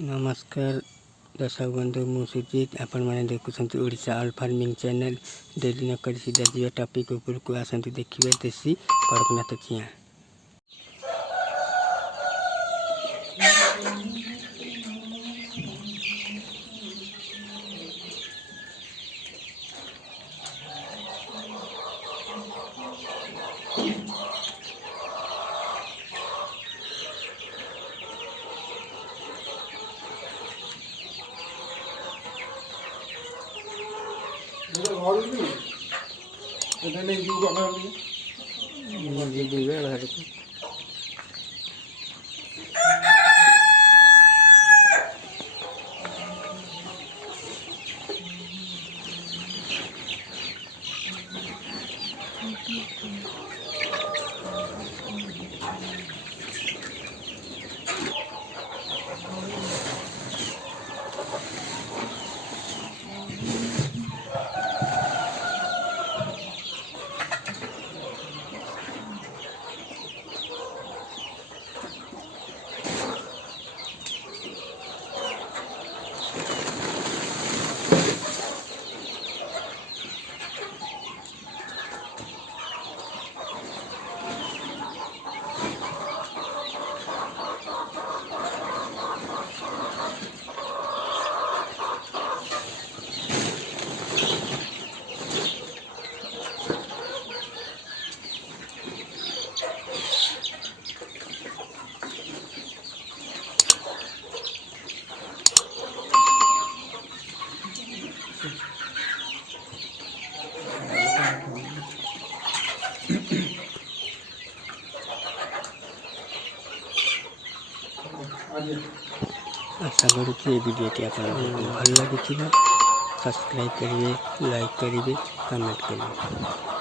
नमस्कार दर्शक बंधु मु सुजीत आपण मैंने देखुं Odisha all farming channel daily नक सीधा जी टॉपिक उपरको आसती देखिए देसी कड़कनाथ चिया। आशा करुँचे भिडियोटी आप भल लगी सब्सक्राइब करेंगे, लाइक करेंगे, कमेंट करेंगे।